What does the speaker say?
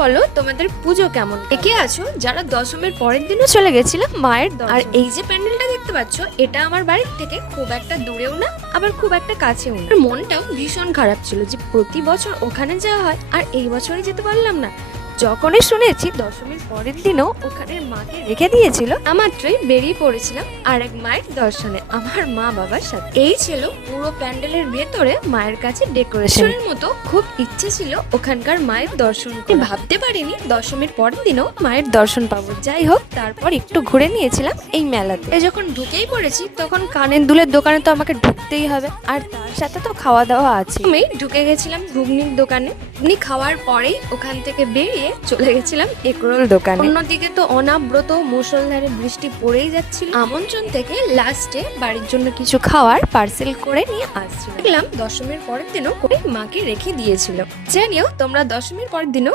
বলো, তোমাদের পুজো কেমন? একে আছো যারা দশমের পরের দিনও চলে গেছিলাম মায়ের। আর এই যে প্যান্ডেলটা দেখতে পাচ্ছ, এটা আমার বাড়ির থেকে খুব একটা দূরেও না, আবার খুব একটা কাছেও না। মনটাও ভীষণ খারাপ ছিল যে প্রতি বছর ওখানে যাওয়া হয়, আর এই বছরই যেতে পারলাম না। যখনই শুনেছি দশমীর পরের দিনও ওখানে মাকে রেখে দিয়েছিল আমাত্রই বেরিয়ে পড়েছিলাম আর এক মায়ের দর্শনে। আমার মা বাবার সাথে। এই ছিল পুরো প্যান্ডেলের ভেতরে মায়ের কাছে ডেকোরেশনের মতো খুব ইচ্ছে ছিল ওখানকার মায়ের দর্শন ভাবতে পারিনি দশমীর পরের দিনও মায়ের দর্শন পাবো। যাই হোক, তারপর একটু ঘুরে নিয়েছিলাম এই মেলাতে। যখন ঢুকেই পড়েছি, তখন কানের দুলের দোকানে তো আমাকে ঢুকতেই হবে। আর তার সাথে তো খাওয়া দাওয়া আছে আমি ঢুকে গেছিলাম ঘুগনির দোকানে। ঘুগনি খাওয়ার পরেই ওখান থেকে বেরিয়ে চলে গেছিলাম একরোল দোকানে। অন্যদিকে তো অনাব্রত মুসলধারে বৃষ্টি পড়েই যাচ্ছিল। আমন্ত্রণ থেকে লাস্টে বাড়ির জন্য কিছু খাওয়ার পার্সেল করে নিয়ে আসছিলাম। দেখলাম দশমীর পরের দিনও মাকে রেখে দিয়েছিল। জানিও তোমরা দশমীর পরের দিনও